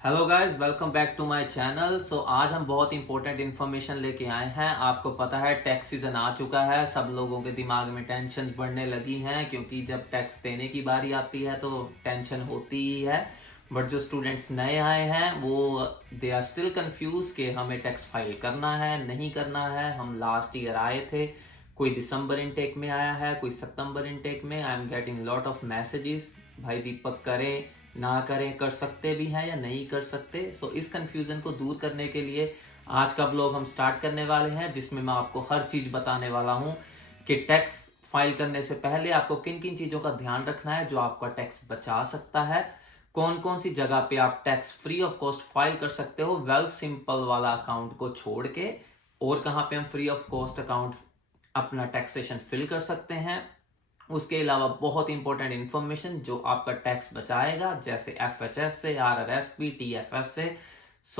Hello guys, welcome back to my channel. आज हम बहुत इंपॉर्टेंट इन्फॉर्मेशन लेके आए हैं। आपको पता है टैक्स सीजन आ चुका है। सब लोगों के दिमाग में टेंशन बढ़ने लगी हैं क्योंकि जब टैक्स देने की बारी आती है तो टेंशन होती ही है। बट जो स्टूडेंट्स नए आए हैं वो दे आर स्टिल कंफ्यूज कि हमें टैक्स फाइल करना है नहीं करना है। हम लास्ट ईयर आए थे, कोई दिसंबर इनटेक में आया है, कोई सितंबर इनटेक में। I am getting lot of messages, भाई दीपक करें ना करें, कर सकते भी हैं या नहीं कर सकते। इस कंफ्यूजन को दूर करने के लिए आज का ब्लॉग हम स्टार्ट करने वाले हैं, जिसमें मैं आपको हर चीज बताने वाला हूं कि टैक्स फाइल करने से पहले आपको किन किन चीजों का ध्यान रखना है जो आपका टैक्स बचा सकता है, कौन कौन सी जगह पे आप tax free of cost file कर सकते हो वेल सिंपल वाला अकाउंट को छोड़ के, और कहां पे हम फ्री ऑफ कॉस्ट अकाउंट अपना टैक्सेशन फिल कर सकते हैं। उसके अलावा बहुत इंपॉर्टेंट इंफॉर्मेशन जो आपका टैक्स बचाएगा, जैसे एफएचएस से, आरआरएसपी, टीएफएस से।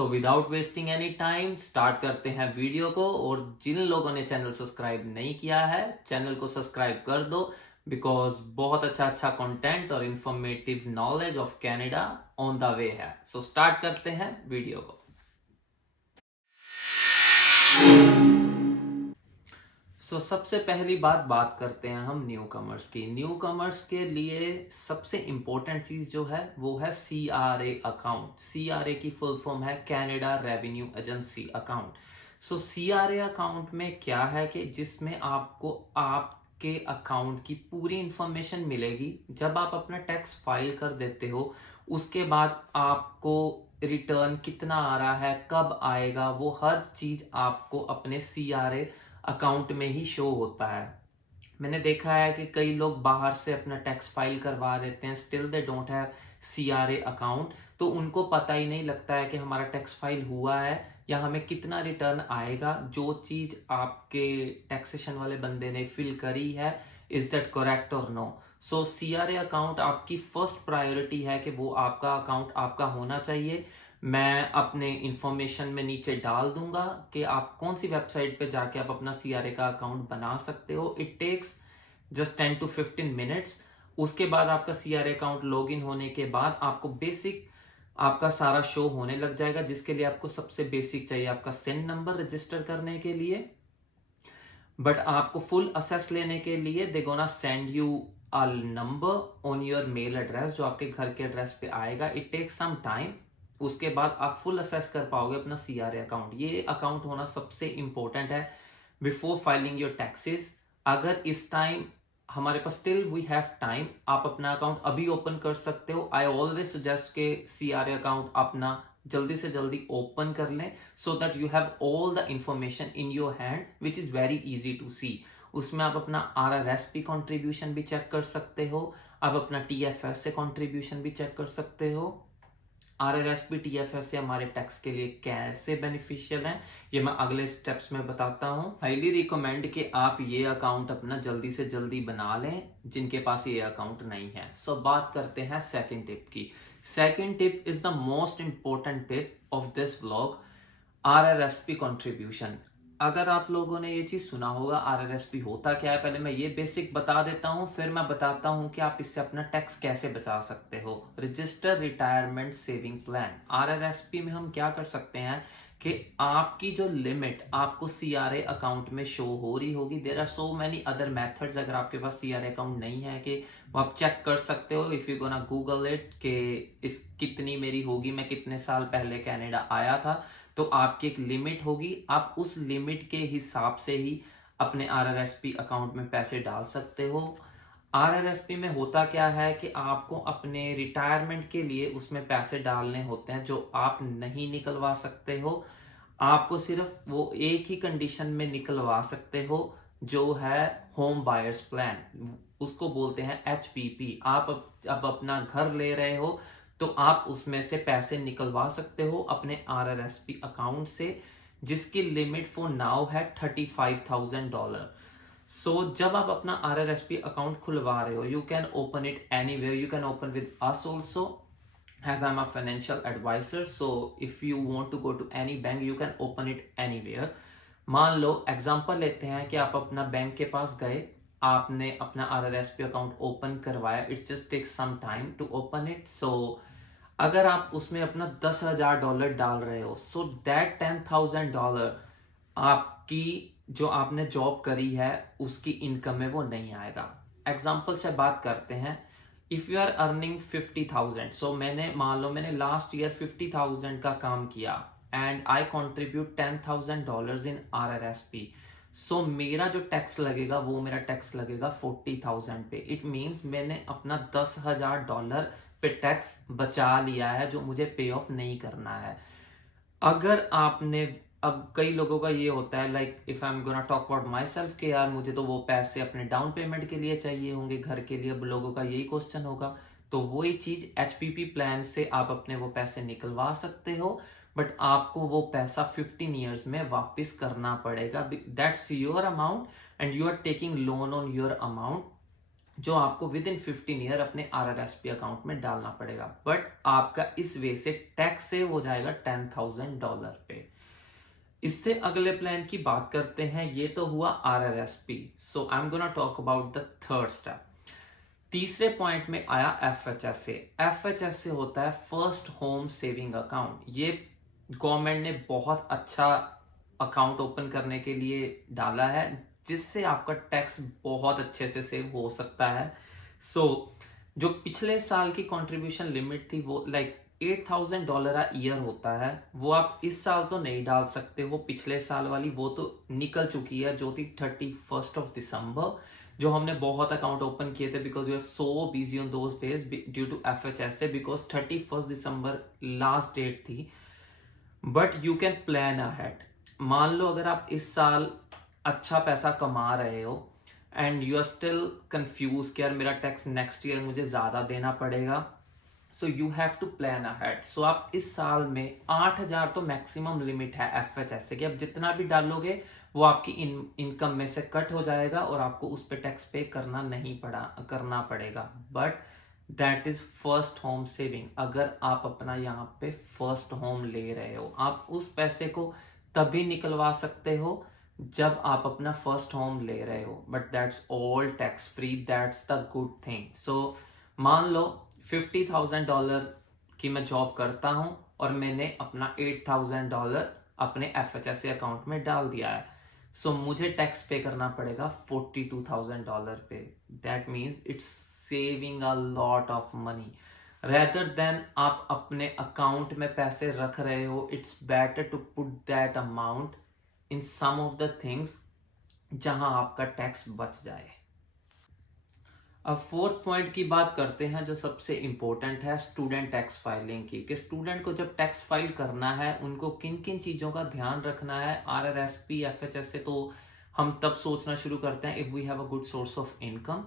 Without wasting any time start करते हैं वीडियो को। और जिन लोगों ने चैनल सब्सक्राइब नहीं किया है, चैनल को सब्सक्राइब कर दो, बिकॉज बहुत अच्छा अच्छा कंटेंट और informative knowledge of Canada on the way है। स्टार्ट करते हैं वीडियो को। सबसे पहली बात करते हैं हम न्यू कमर्स की। न्यू कमर्स के लिए सबसे इंपॉर्टेंट चीज जो है वो है CRA अकाउंट। CRA की फुल फॉर्म है Canada revenue agency account. CRA account में क्या है कि जिसमें आपको आपके अकाउंट की पूरी इंफॉर्मेशन मिलेगी। जब आप अपना टैक्स फाइल कर देते हो उसके बाद आपको रिटर्न कितना आ रहा है, कब आएगा, वो हर चीज आपको अपने CRA अकाउंट में ही शो होता है। मैंने देखा है कि कई लोग बाहर से अपना टैक्स फाइल करवा देते हैं, still they don't have CRA account, तो उनको पता ही नहीं लगता है कि हमारा टैक्स फाइल हुआ है या हमें कितना रिटर्न आएगा। जो चीज आपके टैक्सेशन वाले बंदे ने फिल करी है, इज दैट करेक्ट और नो। CRA अकाउंट आपकी फर्स्ट प्रायोरिटी है कि वो आपका अकाउंट आपका होना चाहिए। मैं अपने इंफॉर्मेशन में नीचे डाल दूंगा कि आप कौन सी वेबसाइट पे जाके आप अपना CRA का अकाउंट बना सकते हो। It takes just 10 to 15 minutes. उसके बाद आपका CRA अकाउंट लॉगिन होने के बाद आपको बेसिक आपका सारा शो होने लग जाएगा, जिसके लिए आपको सबसे बेसिक चाहिए आपका सिन नंबर रजिस्टर करने के लिए। बट आपको फुल असेस लेने के लिए they gonna send you a number on your mail address, जो आपके घर के एड्रेस पे आएगा। It takes some time. उसके बाद आप फुल असेस कर पाओगे अपना CRA अकाउंट। ये अकाउंट होना सबसे इंपॉर्टेंट है बिफोर फाइलिंग योर टैक्सेस। अगर इस टाइम हमारे पास स्टिल वी हैव टाइम, आप अपना अकाउंट अभी ओपन कर सकते हो। आई ऑलवेज सजेस्ट के CRA अकाउंट अपना जल्दी से जल्दी ओपन कर लें, so that you have all the information in your hand which is very easy to see. उसमें आप अपना RRSP कंट्रीब्यूशन भी चेक कर सकते हो, आप अपना TFS से कंट्रीब्यूशन भी चेक कर सकते हो। RRSP TFS से हमारे टैक्स के लिए कैसे बेनिफिशियल है, ये मैं अगले स्टेप्स में बताता हूँ। हाईली रिकमेंड कि आप ये अकाउंट अपना जल्दी से जल्दी बना लें जिनके पास ये अकाउंट नहीं है। बात करते हैं सेकंड टिप की। Second tip is the most important tip of this vlog, RRSP contribution. अगर आप लोगों ने ये चीज सुना होगा RRSP होता क्या है, पहले मैं ये बेसिक बता देता हूँ, फिर मैं बताता हूँ कि आप इससे अपना टैक्स कैसे बचा सकते हो। Register retirement saving plan. RRSP में हम क्या कर सकते हैं कि आपकी जो लिमिट आपको CRA अकाउंट में शो हो रही होगी। There are so many other methods. अगर आपके पास CRA अकाउंट नहीं है कि वो आप चेक कर सकते हो, if you gonna Google it कि इस कितनी मेरी होगी, मैं कितने साल पहले कनाडा आया था, तो आपकी एक लिमिट होगी। आप उस लिमिट के हिसाब से ही अपने RRSP अकाउंट में पैसे डाल सकते हो। RRSP में होता क्या है कि आपको अपने रिटायरमेंट के लिए उसमें पैसे डालने होते हैं जो आप नहीं निकलवा सकते हो। आपको सिर्फ वो एक ही कंडीशन में निकलवा सकते हो, जो है होम बायर्स प्लान, उसको बोलते हैं HPP। आप अब अपना घर ले रहे हो तो आप उसमें से पैसे निकलवा सकते हो अपने RRSP अकाउंट से, जिसकी लिमिट फॉर नाउ है $35,000। जब आप अपना RRSP अकाउंट खुलवा रहे हो, you can open it anywhere. You can open with us also, as I'm a financial advisor, so if you want to go to any bank you can open it anywhere। मान लो example लेते हैं कि आप अपना bank के पास गए, आपने अपना RRSP अकाउंट ओपन करवाया, it's just take some time to open it. अगर आप उसमें अपना $10,000 डाल रहे हो, सो दैट $10,000 आपकी जो आपने जॉब करी है उसकी इनकम में वो नहीं आएगा। एग्जाम्पल से बात करते हैं, इफ यू आर अर्निंग 50,000, सो मैंने मान लो मैंने लास्ट ईयर 50,000 का काम किया and I contribute $10,000 in RRSP। सो मेरा जो टैक्स लगेगा वो मेरा टैक्स लगेगा 40,000 पे। इट मीन्स मैंने अपना $10,000 पे टैक्स बचा लिया है जो मुझे पे ऑफ नहीं करना है। अगर आपने, अब कई लोगों का ये होता है, like if I am gonna talk about my self, कि यार मुझे तो वो पैसे अपने डाउन पेमेंट के लिए चाहिए होंगे, घर के लिए, अब लोगों का यही क्वेश्चन होगा। तो वही चीज HPP प्लान से आप अपने वो पैसे निकलवा सकते हो, बट आपको वो पैसा 15 ईयर्स में वापस करना पड़ेगा। That's your amount and you are taking loan on your amount, जो आपको विद इन 15 ईयर अपने RRSP अकाउंट में डालना पड़ेगा। बट आपका इस वे से टैक्स सेव हो जाएगा $10,000 पे। इससे अगले प्लान की बात करते हैं। ये तो हुआ RRSP। So I am gonna talk about the third step. तीसरे पॉइंट में आया FHSA। FHSA होता है फर्स्ट होम सेविंग अकाउंट। ये गवर्नमेंट ने बहुत अच्छा अकाउंट ओपन करने के लिए डाला है, जिससे आपका टैक्स बहुत अच्छे से सेव हो सकता है। सो जो पिछले साल की कंट्रीब्यूशन लिमिट थी वो लाइक $8,000 अ ईयर होता है, वो आप इस साल तो नहीं डाल सकते हो। पिछले साल वाली वो तो निकल चुकी है, जो थी 31 दिसंबर, जो हमने बहुत अकाउंट ओपन किए थे because we are so busy on those days due to FHSA, because 31 दिसंबर लास्ट डेट थी। But you can plan ahead. मान लो अगर आप इस साल अच्छा पैसा कमा रहे हो and you are still confuse कि यार मेरा टैक्स नेक्स्ट ईयर मुझे ज्यादा देना पड़ेगा, so you have to plan ahead. So आप इस साल में 8,000 तो मैक्सिमम लिमिट है FHSA की, अब जितना भी डालोगे वो आपकी इनकम में से कट हो जाएगा और आपको उस पर टैक्स पे करना पड़ेगा। But that is first home saving. अगर आप अपना यहाँ पे फर्स्ट होम ले रहे हो, आप उस पैसे को तभी निकलवा सकते हो जब आप अपना फर्स्ट होम ले रहे हो, but that's all tax free. That's the good thing. So मान लो $50,000 की मैं जॉब करता हूं और मैंने अपना $8,000 अपने FHSA अकाउंट में डाल दिया है, सो मुझे टैक्स पे करना पड़ेगा $42,000 पे। That means it's saving a lot of money. Rather than आप अपने अकाउंट में पैसे रख रहे हो, it's better to put that amount in some of the things जहां आपका टैक्स बच जाए। अब फोर्थ पॉइंट की बात करते हैं, जो सबसे इंपॉर्टेंट है स्टूडेंट टैक्स फाइलिंग की, कि स्टूडेंट को जब टैक्स फाइल करना है उनको किन किन चीजों का ध्यान रखना है। RRSP FHSA तो हम तब सोचना शुरू करते हैं if we have a good source of income.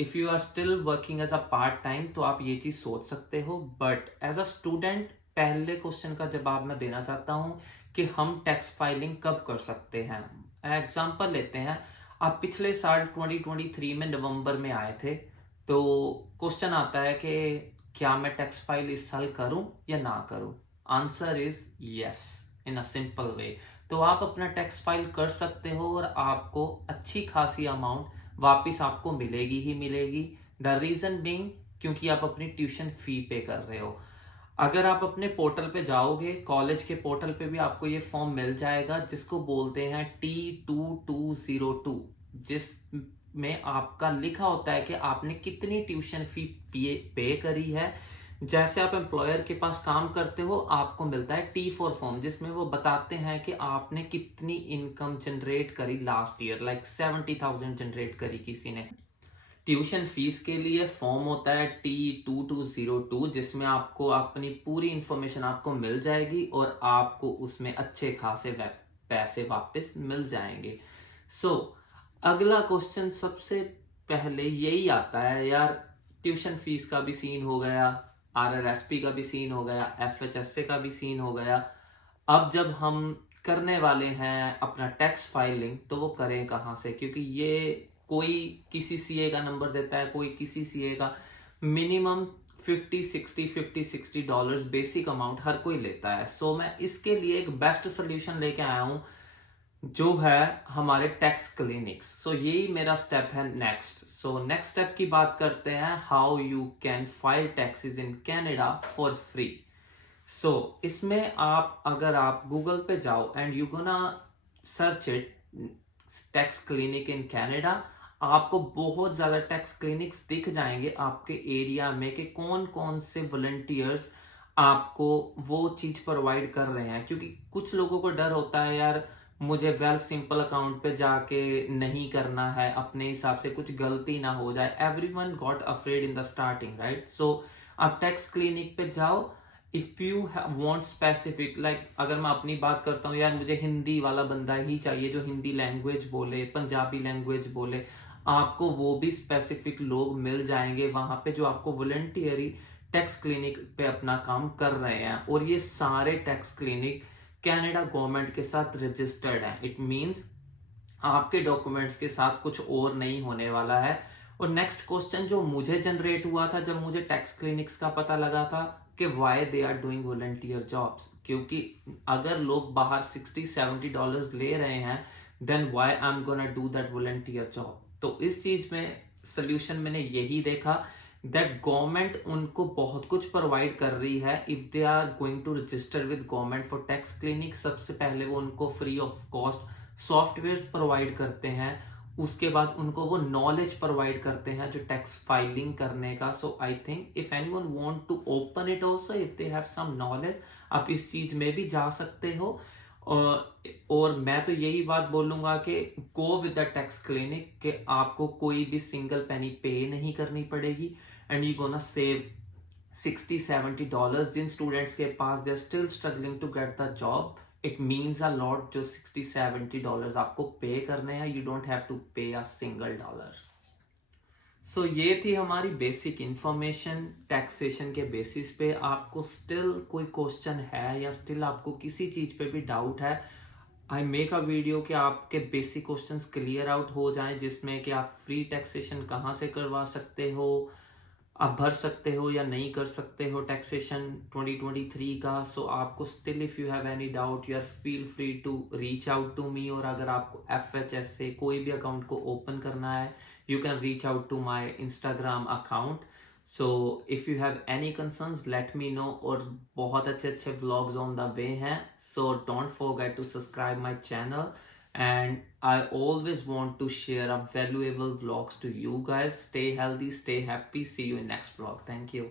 If you are still working as a part time तो आप ये चीज सोच सकते हो, बट एज अ स्टूडेंट पहले क्वेश्चन का जवाब मैं देना चाहता हूं कि हम टैक्स फाइलिंग कब कर सकते हैं। एग्जाम्पल लेते हैं, आप पिछले साल 2023 में नवंबर में आए थे, तो क्वेश्चन आता है कि क्या मैं टैक्स फाइल इस साल करूं या ना करूं। Answer is yes in a simple way. तो आप अपना टैक्स फाइल कर सकते हो और आपको अच्छी खासी अमाउंट वापिस आपको मिलेगी ही मिलेगी। द रीजन बीइंग क्योंकि आप अपनी ट्यूशन फी पे कर रहे हो। अगर आप अपने पोर्टल पे जाओगे, कॉलेज के पोर्टल पे भी आपको ये फॉर्म मिल जाएगा जिसको बोलते हैं T2202, जिसमें आपका लिखा होता है कि आपने कितनी ट्यूशन फी पे करी है। जैसे आप एम्प्लॉयर के पास काम करते हो, आपको मिलता है T4 फॉर्म, जिसमें वो बताते हैं कि आपने कितनी इनकम जनरेट करी लास्ट ईयर, लाइक 70,000 जनरेट करी किसी ने। ट्यूशन फीस के लिए फॉर्म होता है T2202, जिसमें आपको अपनी पूरी इंफॉर्मेशन आपको मिल जाएगी और आपको उसमें अच्छे खासे पैसे वापस मिल जाएंगे। सो अगला क्वेश्चन सबसे पहले यही आता है, यार ट्यूशन फीस का भी सीन हो गया, RRSP का भी सीन हो गया, FHSA का भी सीन हो गया, अब जब हम करने वाले हैं अपना टैक्स फाइलिंग तो वो करें कहाँ से, क्योंकि ये कोई किसी CA का नंबर देता है, कोई किसी CA का। मिनिमम $50-60 बेसिक अमाउंट हर कोई लेता है। सो मैं इसके लिए एक बेस्ट सोल्यूशन लेके आया हूं, जो है हमारे टैक्स क्लिनिक्स। सो यही मेरा स्टेप है नेक्स्ट। सो नेक्स्ट स्टेप की बात करते हैं, how you can file taxes in Canada for free. So इसमें अगर आप गूगल पे जाओ and you gonna search it tax clinic in Canada, आपको बहुत ज्यादा टैक्स क्लिनिक्स दिख जाएंगे आपके एरिया में कि कौन कौन से वॉलंटियर्स आपको वो चीज प्रोवाइड कर रहे हैं। क्योंकि कुछ लोगों को डर होता है, यार मुझे वेल सिंपल अकाउंट पे जाके नहीं करना है, अपने हिसाब से कुछ गलती ना हो जाए। Everyone got afraid in the starting, right? So आप टैक्स क्लिनिक पे जाओ। If you want specific, like अगर मैं अपनी बात करता हूँ, यार मुझे हिंदी वाला बंदा ही चाहिए जो हिंदी लैंग्वेज बोले, पंजाबी लैंग्वेज बोले, आपको वो भी स्पेसिफिक लोग मिल जाएंगे वहां पे जो आपको वॉलंटियरी टैक्स क्लिनिक पे अपना काम कर रहे हैं। और ये सारे टैक्स क्लिनिक कनाडा गवर्नमेंट के साथ रजिस्टर्ड है। इट मींस आपके डॉक्यूमेंट्स के साथ कुछ और नहीं होने वाला है। और नेक्स्ट क्वेश्चन जो मुझे जनरेट हुआ था जब मुझे टैक्स क्लिनिक्स का पता लगा था कि why they are doing volunteer jobs, क्योंकि अगर लोग बाहर $60-70 ले रहे हैं, then why I am gonna do that volunteer job. तो इस चीज में सोल्यूशन मैंने यही देखा दैट गवर्नमेंट उनको बहुत कुछ प्रोवाइड कर रही है। If they are going to register with government for tax clinic, सबसे पहले वो उनको free of cost software provide करते हैं, उसके बाद उनको वो नॉलेज प्रोवाइड करते हैं जो टैक्स फाइलिंग करने का। So I think if anyone want to open it also, if they have some knowledge, आप इस चीज में भी जा सकते हो। और मैं तो यही बात बोलूंगा कि go with the tax clinic, कि आपको कोई भी सिंगल पेनी पे नहीं करनी पड़ेगी एंड यू गोना सेव $60-70। जिन स्टूडेंट्स के पास they are still struggling to get the job, it means a lot. जो $60-70 आपको पे करने हैं, यू डोंट हैव टू पे अ सिंगल डॉलर। सो ये थी हमारी बेसिक इंफॉर्मेशन टैक्सेशन के बेसिस पे। आपको स्टिल कोई क्वेश्चन है या स्टिल आपको किसी चीज पे भी डाउट है, आई मेक अ वीडियो कि आपके बेसिक क्वेश्चंस क्लियर आउट हो जाएं, जिसमें कि आप फ्री टैक्सेशन कहाँ से करवा सकते हो, आप भर सकते हो या नहीं कर सकते हो टैक्सेशन 2023 का। सो आपको still if you have any doubt, you are feel free to reach out to me. और अगर आपको FHS से कोई भी अकाउंट को ओपन करना है, you can reach out to my Instagram account. So if you have any concerns, let me know. और बहुत अच्छे अच्छे vlogs on the way हैं, so don't forget to subscribe my channel. And I always want to share up valuable vlogs to you guys. Stay healthy, stay happy. See you in next vlog. Thank you.